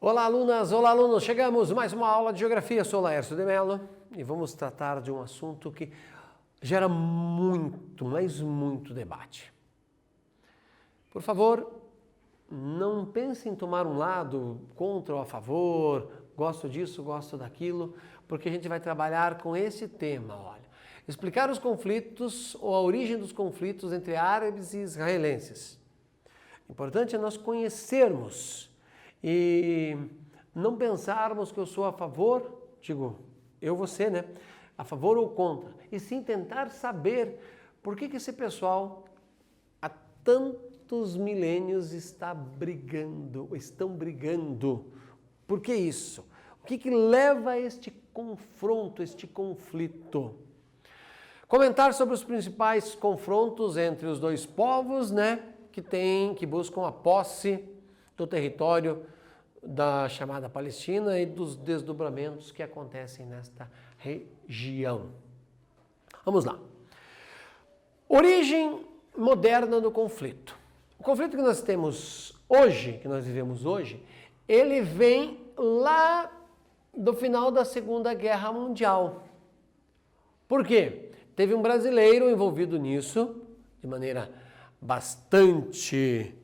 Olá, alunas! Olá, alunos! Chegamos a mais uma aula de Geografia. Eu sou Laércio de Mello e vamos tratar de um assunto que gera muito, mas muito debate. Por favor, não pense em tomar um lado, contra ou a favor, gosto disso, gosto daquilo, porque a gente vai trabalhar com esse tema, olha. Explicar os conflitos ou a origem dos conflitos entre árabes e israelenses. Importante é nós conhecermos e não pensarmos que eu sou a favor, digo, eu, você, né? A favor ou contra. E sim tentar saber por que esse pessoal há tantos milênios estão brigando. Por que isso? O que que leva a este confronto, este conflito? Comentar sobre os principais confrontos entre os dois povos, né? Que buscam a posse do território da chamada Palestina e dos desdobramentos que acontecem nesta região. Vamos lá. Origem moderna do conflito. O conflito que nós temos hoje, que nós vivemos hoje, ele vem lá do final da Segunda Guerra Mundial. Por quê? Teve um brasileiro envolvido nisso, de maneira bastante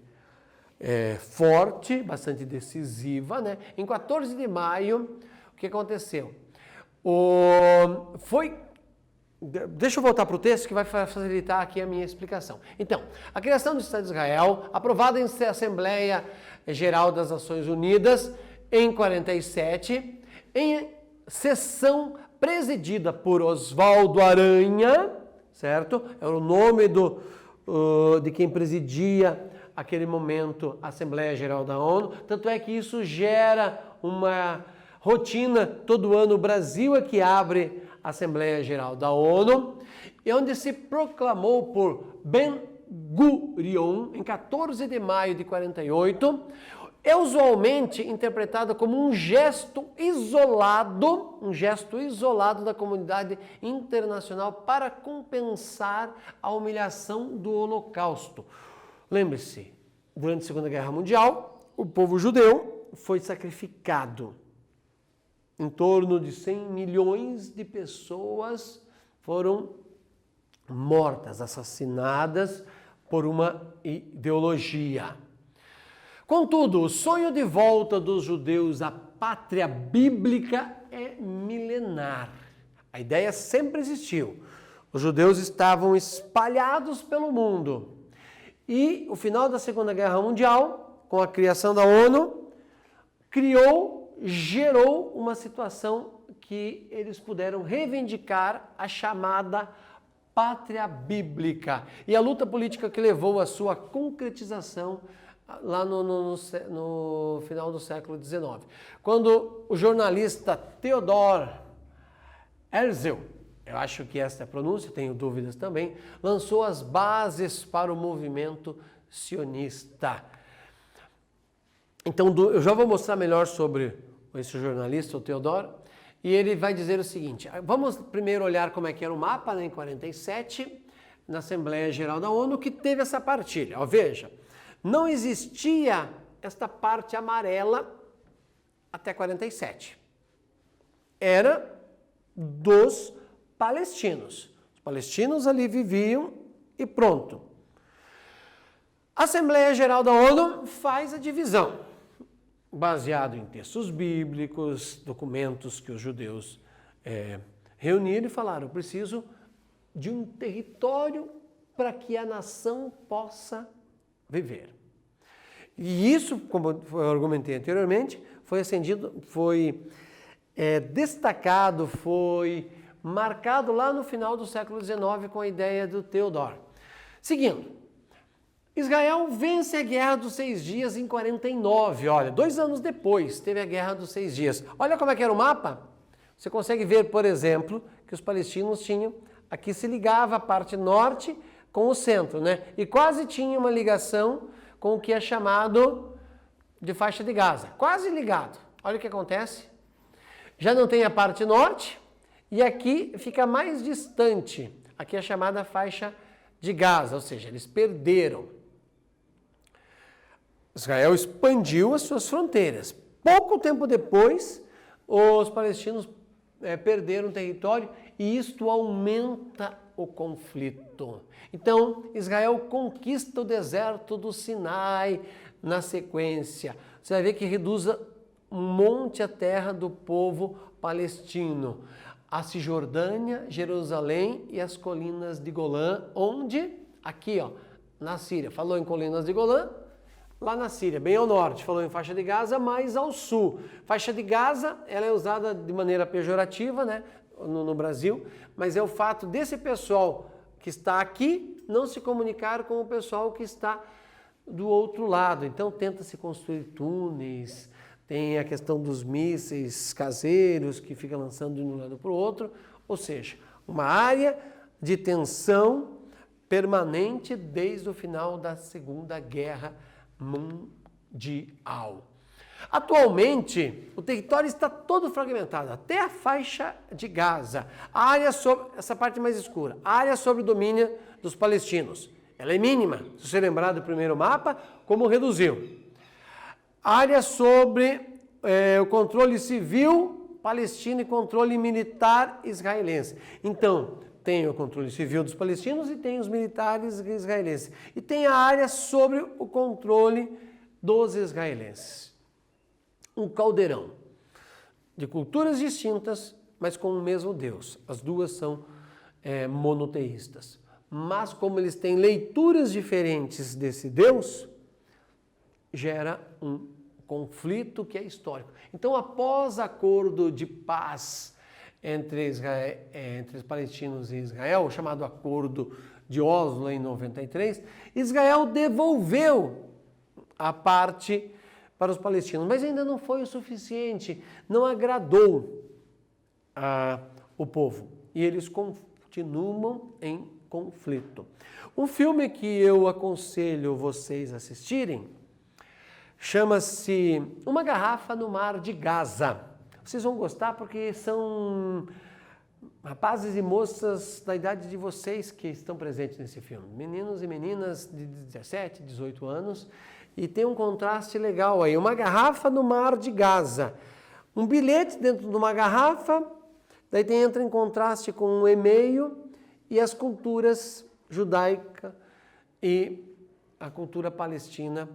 forte, bastante decisiva, né? Em 14 de maio, o que aconteceu? Deixa eu voltar para o texto que vai facilitar aqui a minha explicação. Então, a criação do Estado de Israel, aprovada em Assembleia Geral das Nações Unidas em 47, em sessão presidida por Oswaldo Aranha, certo? Era o nome de quem presidia aquele momento a Assembleia Geral da ONU. Tanto é que isso gera uma rotina. Todo ano o Brasil é que abre a Assembleia Geral da ONU, e onde se proclamou por Ben-Gurion, em 14 de maio de 48, é usualmente interpretado como um gesto isolado da comunidade internacional para compensar a humilhação do Holocausto. Lembre-se, durante a Segunda Guerra Mundial, o povo judeu foi sacrificado. Em torno de 100 milhões de pessoas foram mortas, assassinadas por uma ideologia. Contudo, o sonho de volta dos judeus à pátria bíblica é milenar. A ideia sempre existiu. Os judeus estavam espalhados pelo mundo. E o final da Segunda Guerra Mundial, com a criação da ONU, gerou uma situação que eles puderam reivindicar a chamada pátria bíblica. E a luta política que levou à sua concretização lá no final do século XIX. Quando o jornalista Theodor Herzl, eu acho que esta é a pronúncia, tenho dúvidas também, lançou as bases para o movimento sionista. Então, eu já vou mostrar melhor sobre esse jornalista, o Theodor, e ele vai dizer o seguinte: vamos primeiro olhar como é que era o mapa, né, em 47, na Assembleia Geral da ONU, que teve essa partilha. Ó, veja, não existia esta parte amarela até 47. Era dos palestinos. Os palestinos ali viviam e pronto. A Assembleia Geral da ONU faz a divisão, baseado em textos bíblicos, documentos que os judeus reuniram e falaram: preciso de um território para que a nação possa viver. E isso, como eu argumentei anteriormente, foi destacado, foi marcado lá no final do século XIX com a ideia do Theodor. Seguindo, Israel vence a Guerra dos 6 Dias em 49, olha, 2 anos depois teve a Guerra dos 6 Dias. Olha como é que era o mapa. Você consegue ver, por exemplo, que os palestinos tinham, aqui se ligava a parte norte com o centro, né? E quase tinha uma ligação com o que é chamado de faixa de Gaza, quase ligado. Olha o que acontece. Já não tem a parte norte e aqui fica mais distante Aqui é a chamada faixa de Gaza, ou seja, eles perderam. Israel expandiu as suas fronteiras. Pouco tempo depois, os palestinos perderam território e isto aumenta o conflito. Então, Israel conquista o deserto do Sinai na sequência. Você vai ver que reduz um monte a terra do povo palestino. A Cisjordânia, Jerusalém e as colinas de Golã, onde? Aqui, ó, na Síria. Falou em colinas de Golã, lá na Síria, bem ao norte. Falou em faixa de Gaza, mais ao sul. Faixa de Gaza, ela é usada de maneira pejorativa, né, no Brasil, mas é o fato desse pessoal que está aqui não se comunicar com o pessoal que está do outro lado. Então tenta-se construir túneis, tem a questão dos mísseis caseiros que fica lançando de um lado para o outro, ou seja, uma área de tensão permanente desde o final da Segunda Guerra Mundial. Atualmente, o território está todo fragmentado, até a faixa de Gaza. A área sobre, essa parte mais escura, a área sob o domínio dos palestinos. Ela é mínima, se você lembrar do primeiro mapa, como reduziu. A área sobre o controle civil palestino e controle militar israelense. Então, tem o controle civil dos palestinos e tem os militares israelenses. E tem a área sobre o controle dos israelenses. Um caldeirão de culturas distintas, mas com o mesmo Deus. As duas são monoteístas. Mas como eles têm leituras diferentes desse Deus, gera um conflito que é histórico. Então, após acordo de paz entre os palestinos e Israel, chamado Acordo de Oslo em 93, Israel devolveu a parte para os palestinos, mas ainda não foi o suficiente, não agradou o povo e eles continuam em conflito. Um filme que eu aconselho vocês a assistirem chama-se Uma Garrafa no Mar de Gaza. Vocês vão gostar porque são rapazes e moças da idade de vocês que estão presentes nesse filme. Meninos e meninas de 17, 18 anos. E tem um contraste legal aí. Uma garrafa no Mar de Gaza. Um bilhete dentro de uma garrafa. Daí entra em contraste com um e-mail e as culturas judaica e a cultura palestina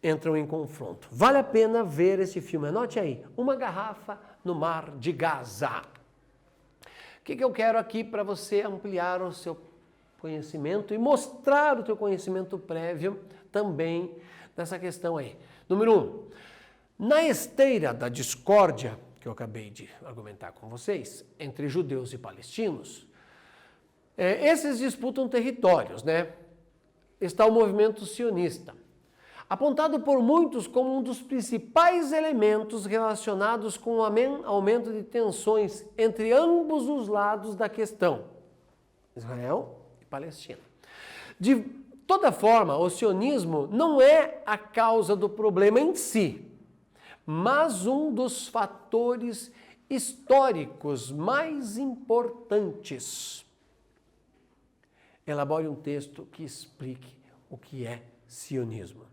entram em confronto. Vale a pena ver esse filme. Anote aí. Uma Garrafa no Mar de Gaza. O que eu quero aqui para você ampliar o seu conhecimento e mostrar o teu conhecimento prévio também nessa questão aí. Número 1. Na esteira da discórdia que eu acabei de argumentar com vocês, entre judeus e palestinos, esses disputam territórios, né? Está o movimento sionista, apontado por muitos como um dos principais elementos relacionados com o aumento de tensões entre ambos os lados da questão, Israel e Palestina. De toda forma, o sionismo não é a causa do problema em si, mas um dos fatores históricos mais importantes. Elabore um texto que explique o que é sionismo.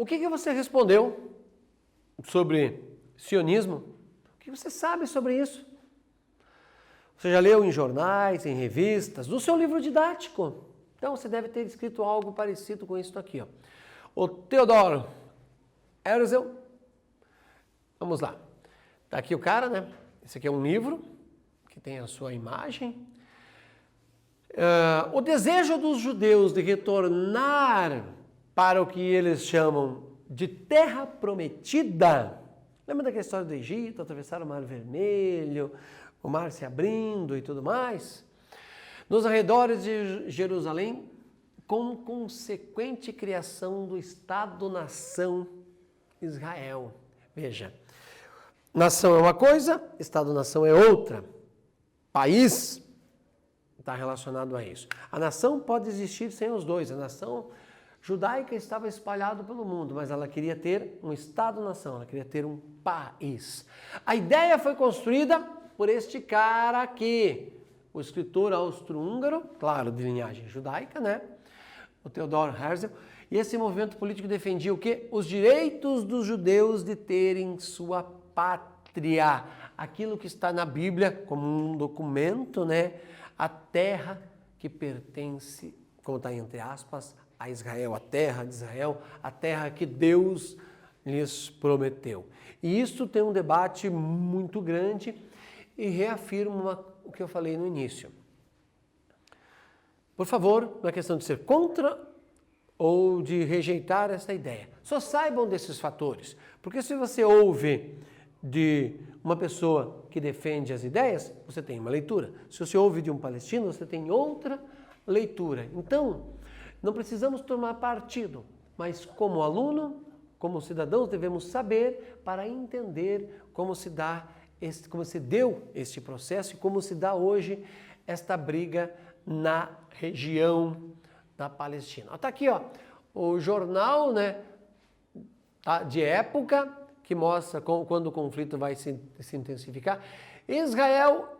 O que você respondeu sobre sionismo? O que você sabe sobre isso? Você já leu em jornais, em revistas, no seu livro didático? Então você deve ter escrito algo parecido com isso aqui, ó. O Theodor Herzl, vamos lá. Tá aqui o cara, né? Esse aqui é um livro que tem a sua imagem. O desejo dos judeus de retornar para o que eles chamam de terra prometida. Lembra daquela história do Egito, atravessar o Mar Vermelho, o mar se abrindo e tudo mais? Nos arredores de Jerusalém, com consequente criação do Estado-nação Israel. Veja, nação é uma coisa, Estado-nação é outra. País está relacionado a isso. A nação pode existir sem os dois. A nação judaica estava espalhada pelo mundo, mas ela queria ter um Estado-nação, ela queria ter um país. A ideia foi construída por este cara aqui, o escritor austro-húngaro, claro, de linhagem judaica, né? O Theodor Herzl. E esse movimento político defendia o quê? Os direitos dos judeus de terem sua pátria. Aquilo que está na Bíblia como um documento, né? A terra que pertence, como está entre aspas, a Israel, a terra de Israel, a terra que Deus lhes prometeu. E isso tem um debate muito grande e reafirma o que eu falei no início. Por favor, não é questão de ser contra ou de rejeitar essa ideia. Só saibam desses fatores, porque se você ouve de uma pessoa que defende as ideias, você tem uma leitura. Se você ouve de um palestino, você tem outra leitura. Então, não precisamos tomar partido, mas como aluno, como cidadãos, devemos saber para entender como se deu este processo e como se dá hoje esta briga na região da Palestina. Está aqui, ó, o jornal, né, de época, que mostra quando o conflito vai se intensificar. Israel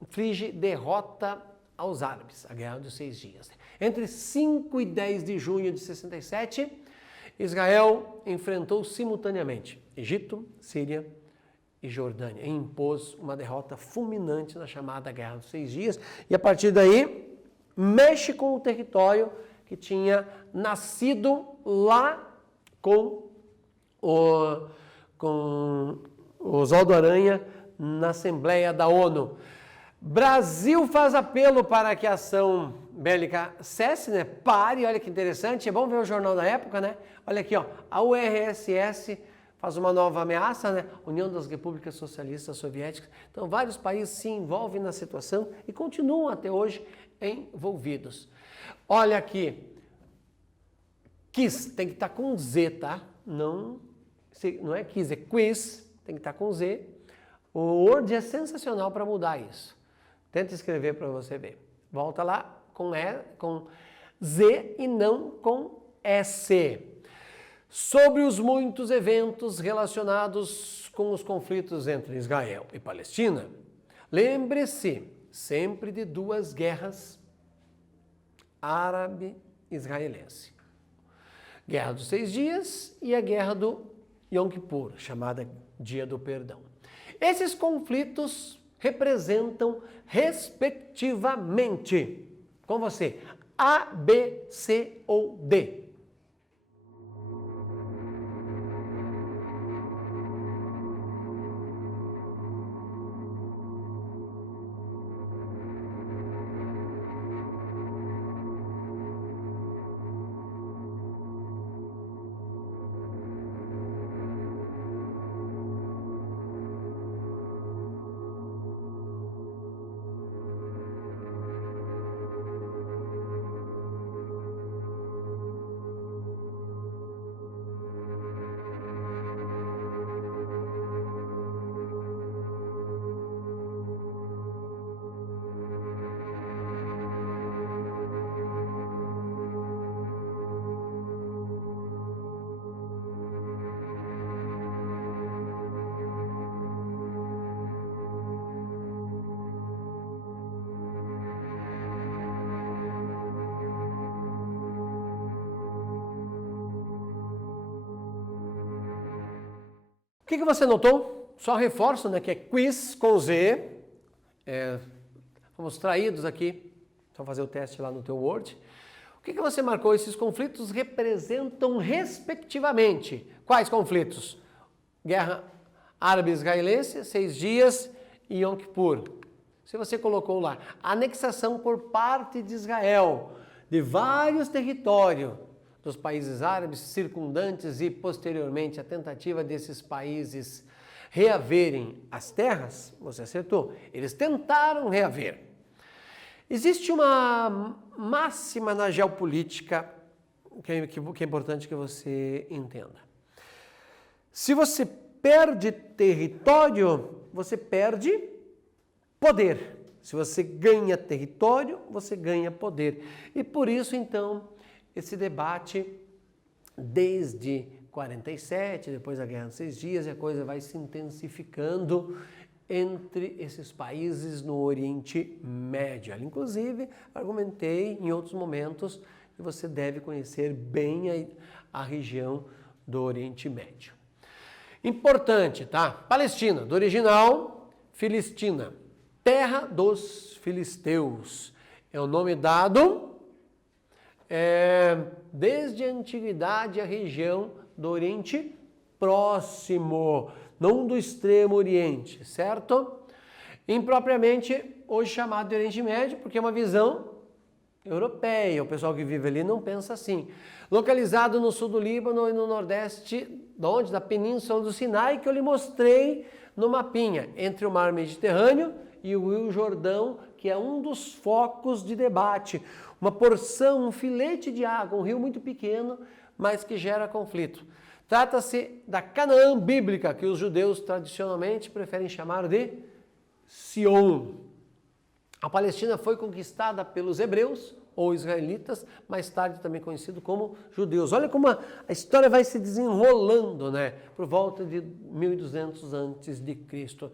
inflige derrota aos árabes, a Guerra dos 6 Dias. Entre 5 e 10 de junho de 67, Israel enfrentou simultaneamente Egito, Síria e Jordânia e impôs uma derrota fulminante na chamada Guerra dos 6 Dias. E a partir daí, mexe com o território que tinha nascido lá com Oswaldo Aranha na Assembleia da ONU. Brasil faz apelo para que a ação bélica cesse, né? Pare, olha que interessante. É bom ver o jornal da época, né? Olha aqui, ó, a URSS faz uma nova ameaça, né? União das Repúblicas Socialistas Soviéticas. Então, vários países se envolvem na situação e continuam até hoje envolvidos. Olha aqui, quiz, tem que estar com Z, tá? Não é quiz, é quiz, tem que estar com Z. O Word é sensacional para mudar isso. Tenta escrever para você ver. Volta lá com Z e não com S. Sobre os muitos eventos relacionados com os conflitos entre Israel e Palestina, lembre-se sempre de 2 guerras árabe-israelense. Guerra dos 6 Dias e a Guerra do Yom Kippur, chamada Dia do Perdão. Esses conflitos representam, respectivamente, com você, A, B, C ou D. que você notou? Só reforço, né, que é quiz com Z. Fomos traídos aqui. Só fazer o teste lá no teu Word. O que você marcou? Esses conflitos representam respectivamente. Quais conflitos? Guerra árabe-israelense, 6 dias e Yom Kippur. Se você colocou lá, anexação por parte de Israel de vários territórios dos países árabes circundantes e posteriormente a tentativa desses países reaverem as terras, você acertou. Eles tentaram reaver. Existe uma máxima na geopolítica que é importante que você entenda. Se você perde território, você perde poder. Se você ganha território, você ganha poder. E por isso, então, esse debate, desde 47, depois da Guerra dos 6 Dias, a coisa vai se intensificando entre esses países no Oriente Médio. Inclusive, argumentei em outros momentos que você deve conhecer bem a região do Oriente Médio. Importante, tá? Palestina, do original, Filistina, terra dos filisteus. É o nome dado desde a antiguidade à região do Oriente Próximo, não do Extremo Oriente, certo? Impropriamente hoje chamado de Oriente Médio, porque é uma visão europeia. O pessoal que vive ali não pensa assim. Localizado no sul do Líbano e no nordeste, da Península do Sinai, que eu lhe mostrei no mapinha, entre o Mar Mediterrâneo e o Rio Jordão, que é um dos focos de debate. Uma porção, um filete de água, um rio muito pequeno, mas que gera conflito. Trata-se da Canaã bíblica, que os judeus tradicionalmente preferem chamar de Sion. A Palestina foi conquistada pelos hebreus ou israelitas, mais tarde também conhecido como judeus. Olha como a história vai se desenrolando, né? Por volta de 1200 a.C.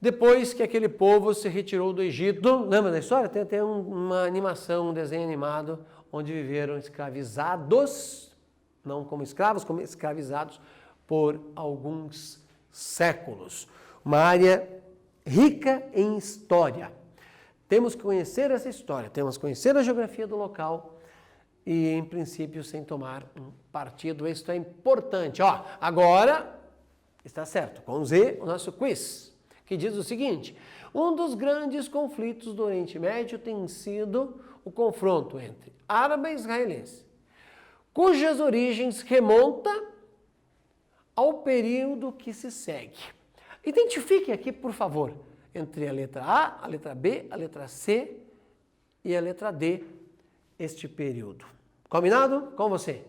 Depois que aquele povo se retirou do Egito, lembra da história? Tem até uma animação, um desenho animado, onde viveram escravizados, não como escravos, como escravizados por alguns séculos. Uma área rica em história. Temos que conhecer essa história, temos que conhecer a geografia do local e, em princípio, sem tomar um partido. Isso é importante. Ó, agora, está certo, com Z, o nosso quiz, que diz o seguinte: um dos grandes conflitos do Oriente Médio tem sido o confronto entre árabe e israelense, cujas origens remonta ao período que se segue. Identifique aqui, por favor, entre a letra A, a letra B, a letra C e a letra D, este período. Combinado? Com você.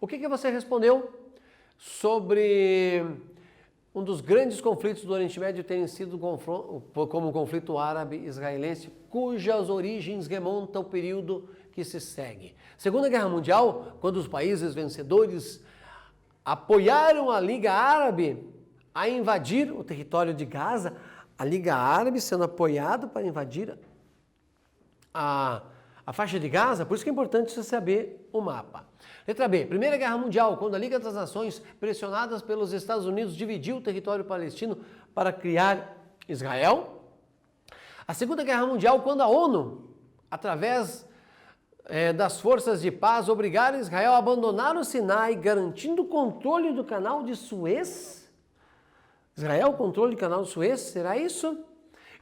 O que você respondeu sobre um dos grandes conflitos do Oriente Médio terem sido como o conflito árabe-israelense, cujas origens remontam ao período que se segue? Segunda Guerra Mundial, quando os países vencedores apoiaram a Liga Árabe a invadir o território de Gaza, a Liga Árabe sendo apoiada para invadir a faixa de Gaza, por isso que é importante você saber o mapa. Letra B, Primeira Guerra Mundial, quando a Liga das Nações, pressionadas pelos Estados Unidos, dividiu o território palestino para criar Israel. A Segunda Guerra Mundial, quando a ONU, através das forças de paz obrigaram Israel a abandonar o Sinai, garantindo o controle do canal de Suez? Israel, controle do canal de Suez, será isso?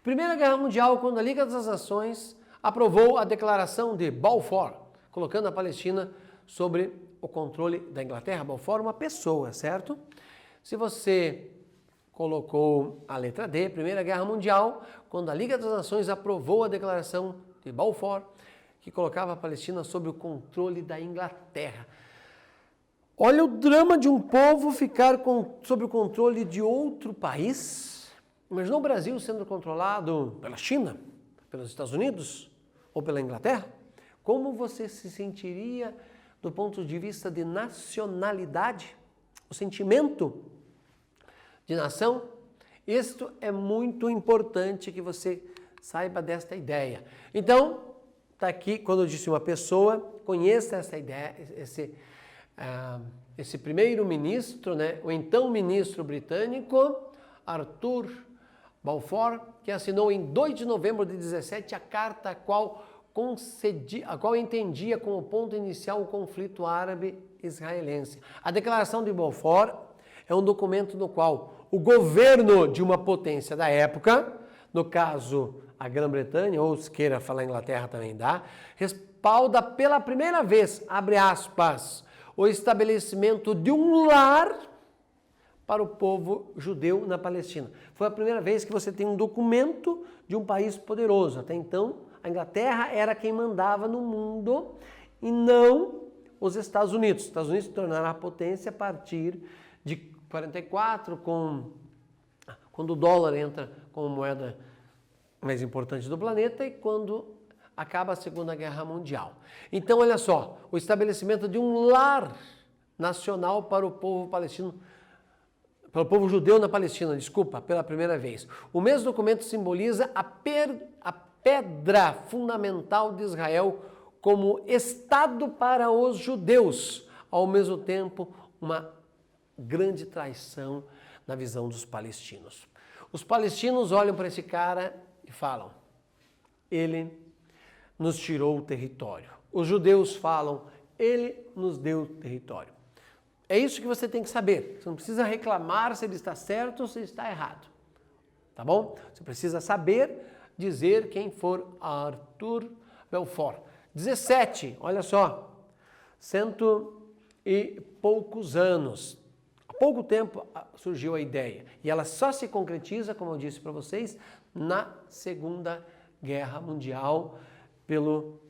Primeira Guerra Mundial, quando a Liga das Nações aprovou a declaração de Balfour, colocando a Palestina sobre o controle da Inglaterra. Balfour é uma pessoa, certo? Se você colocou a letra D, Primeira Guerra Mundial, quando a Liga das Nações aprovou a declaração de Balfour, que colocava a Palestina sob o controle da Inglaterra. Olha o drama de um povo ficar sob o controle de outro país. Imaginou o Brasil sendo controlado pela China, pelos Estados Unidos ou pela Inglaterra? Como você se sentiria do ponto de vista de nacionalidade? O sentimento de nação? Isto é muito importante que você saiba desta ideia. Então, está aqui, quando eu disse uma pessoa, conheça essa ideia, esse primeiro-ministro, né, o então ministro britânico, Arthur Balfour, que assinou em 2 de novembro de 17 a carta a qual entendia como ponto inicial o conflito árabe-israelense. A declaração de Balfour é um documento no qual o governo de uma potência da época, no caso a Grã-Bretanha, ou se queira falar Inglaterra também dá, respalda pela primeira vez, abre aspas, o estabelecimento de um lar para o povo judeu na Palestina. Foi a primeira vez que você tem um documento de um país poderoso. Até então, a Inglaterra era quem mandava no mundo e não os Estados Unidos. Os Estados Unidos se tornaram a potência a partir de 44, quando o dólar entra como moeda mais importante do planeta e quando acaba a Segunda Guerra Mundial. Então, olha só, o estabelecimento de um lar nacional para o povo palestino, para o povo judeu na Palestina, pela primeira vez. O mesmo documento simboliza a pedra fundamental de Israel como Estado para os judeus, ao mesmo tempo uma grande traição na visão dos palestinos. Os palestinos olham para esse cara e falam, ele nos tirou o território. Os judeus falam, ele nos deu o território. É isso que você tem que saber. Você não precisa reclamar se ele está certo ou se ele está errado. Tá bom? Você precisa saber dizer quem for Arthur Balfour. 17, olha só, 100 e poucos anos. Há pouco tempo surgiu a ideia. E ela só se concretiza, como eu disse para vocês, na Segunda Guerra Mundial, pelo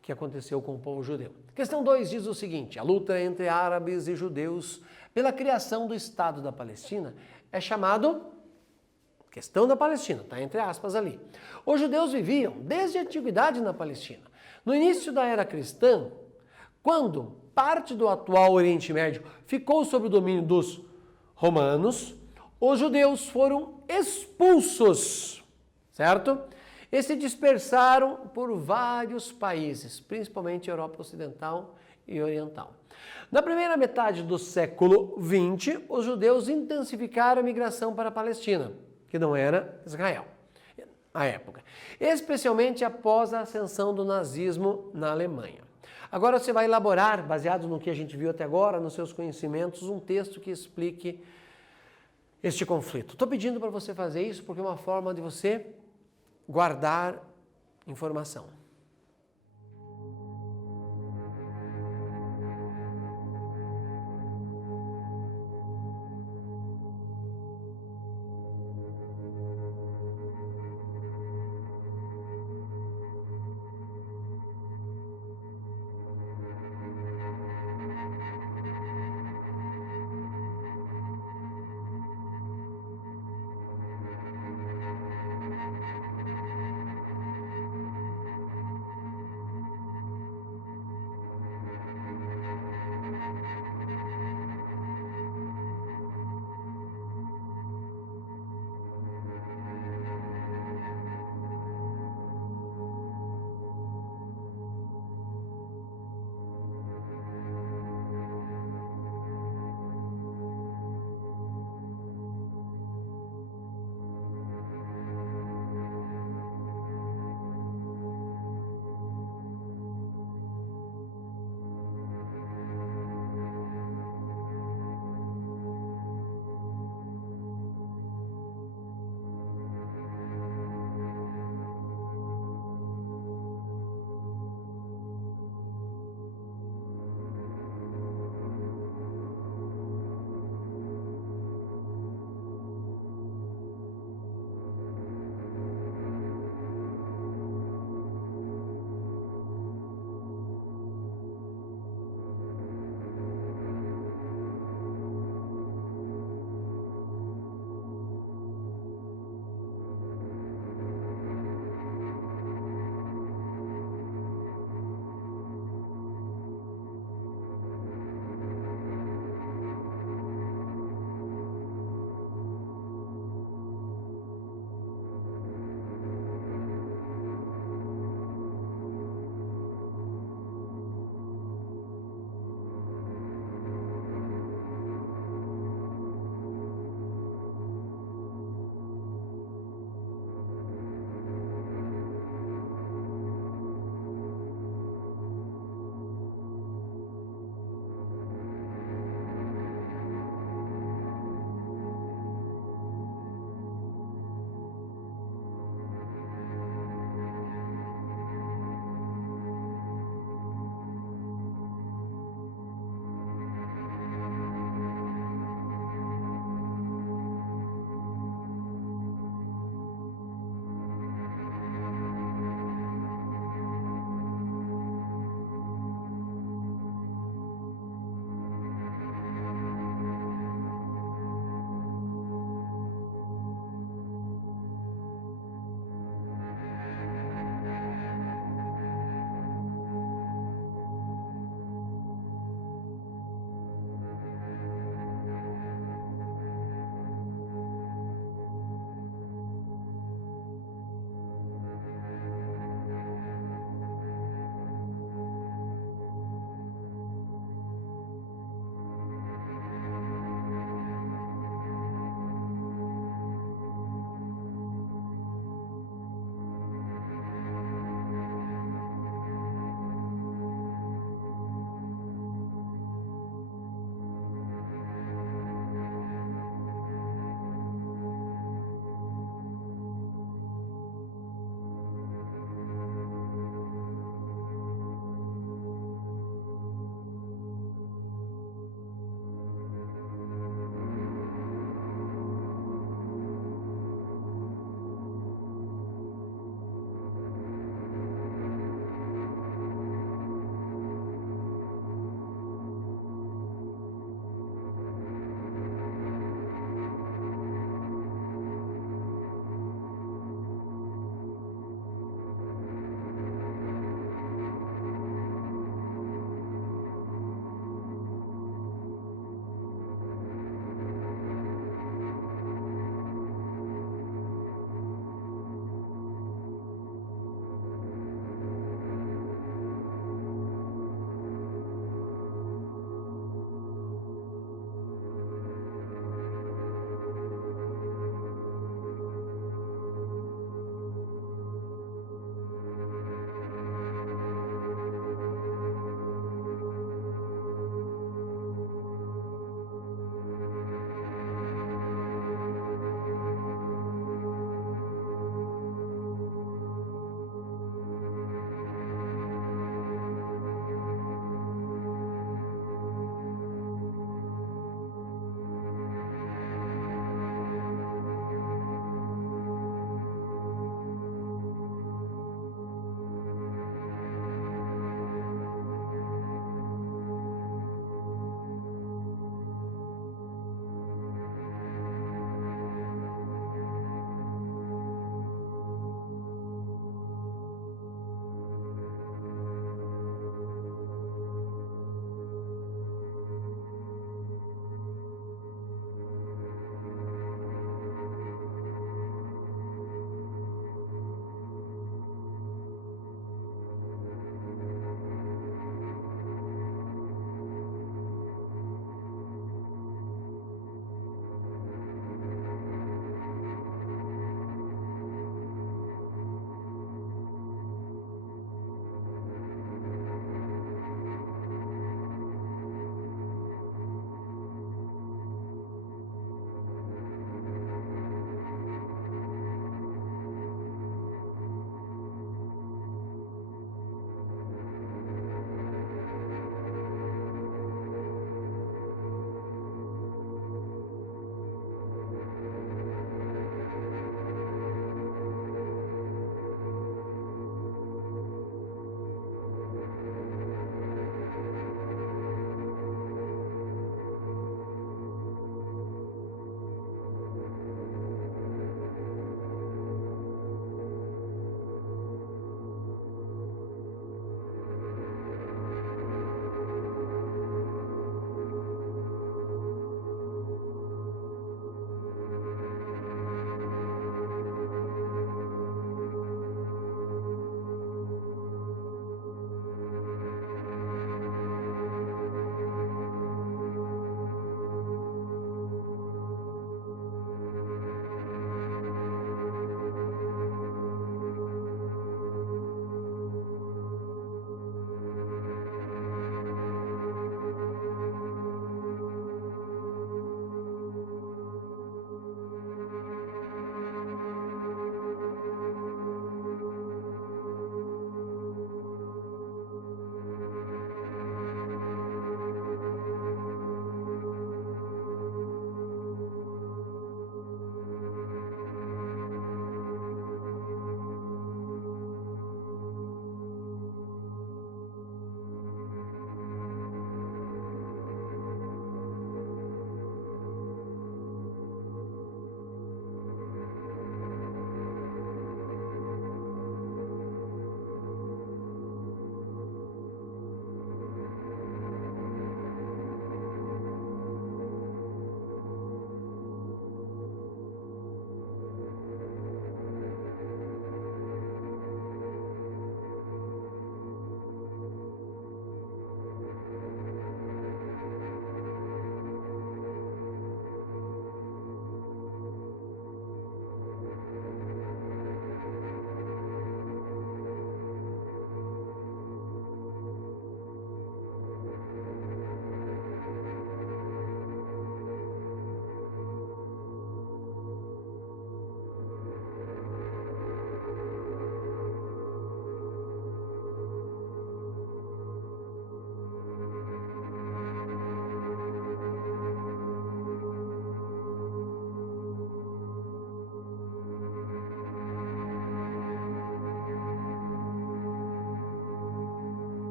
que aconteceu com o povo judeu. Questão 2 diz o seguinte, a luta entre árabes e judeus pela criação do Estado da Palestina é chamado questão da Palestina, está entre aspas ali. Os judeus viviam desde a antiguidade na Palestina. No início da era cristã, quando parte do atual Oriente Médio ficou sob o domínio dos romanos, os judeus foram expulsos, certo? E se dispersaram por vários países, principalmente Europa Ocidental e Oriental. Na primeira metade do século XX, os judeus intensificaram a migração para a Palestina, que não era Israel, à época, especialmente após a ascensão do nazismo na Alemanha. Agora você vai elaborar, baseado no que a gente viu até agora, nos seus conhecimentos, um texto que explique este conflito. Estou pedindo para você fazer isso porque é uma forma de você guardar informação.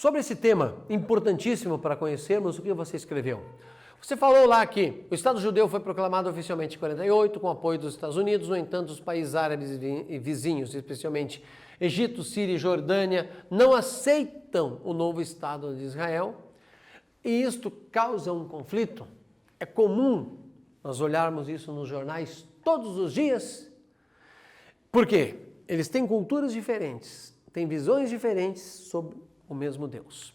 Sobre esse tema importantíssimo para conhecermos, o que você escreveu? Você falou lá que o Estado judeu foi proclamado oficialmente em 48, com apoio dos Estados Unidos. No entanto, os países árabes e vizinhos, especialmente Egito, Síria e Jordânia, não aceitam o novo Estado de Israel. E isto causa um conflito. É comum nós olharmos isso nos jornais todos os dias. Por quê? Eles têm culturas diferentes, têm visões diferentes sobre o mesmo Deus.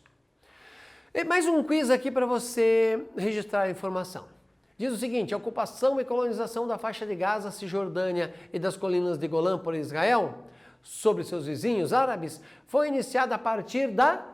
E mais um quiz aqui para você registrar a informação. Diz o seguinte: a ocupação e colonização da faixa de Gaza, Cisjordânia e das colinas de Golã por Israel, sobre seus vizinhos árabes, foi iniciada a partir da...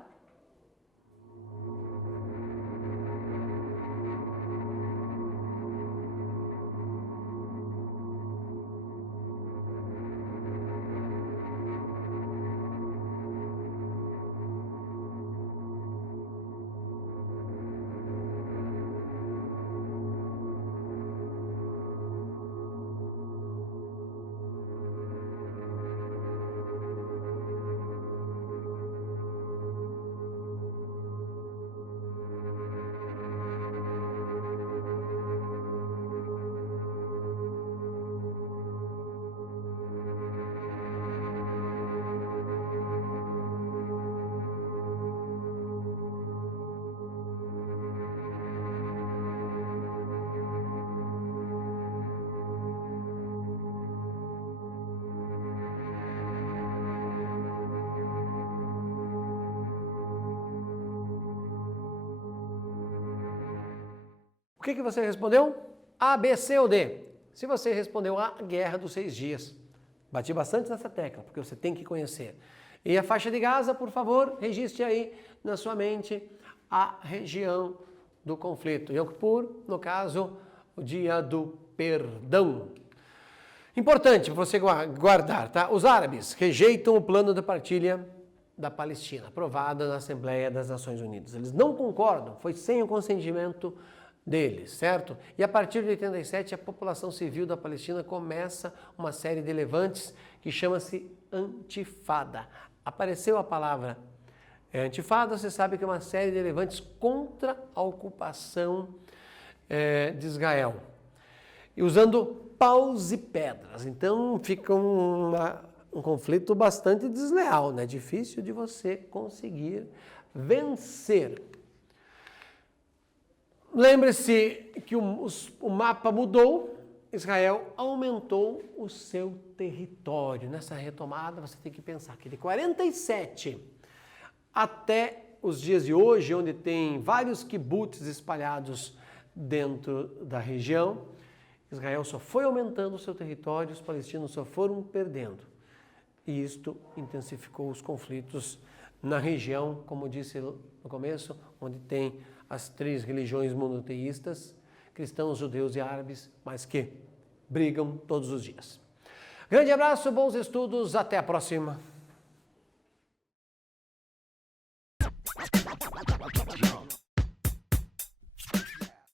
O que você respondeu? A, B, C ou D? Se você respondeu A, Guerra dos 6 Dias. Bati bastante nessa tecla, porque você tem que conhecer. E a faixa de Gaza, por favor, registre aí na sua mente a região do conflito. Yom Kippur, no caso, o dia do perdão. Importante você guardar, tá? Os árabes rejeitam o plano de partilha da Palestina, aprovado na Assembleia das Nações Unidas. Eles não concordam, foi sem o consentimento deles, certo? E a partir de 87, a população civil da Palestina começa uma série de levantes que chama-se Antifada. Apareceu a palavra Antifada, você sabe que é uma série de levantes contra a ocupação de Israel. E usando paus e pedras. Então fica um conflito bastante desleal, né? Difícil de você conseguir vencer. Lembre-se que o mapa mudou, Israel aumentou o seu território. Nessa retomada você tem que pensar que de 47 até os dias de hoje, onde tem vários kibbutz espalhados dentro da região, Israel só foi aumentando o seu território, os palestinos só foram perdendo. E isto intensificou os conflitos na região, como disse no começo, onde tem as 3 religiões monoteístas, cristãos, judeus e árabes, mas que brigam todos os dias. Grande abraço, bons estudos, até a próxima!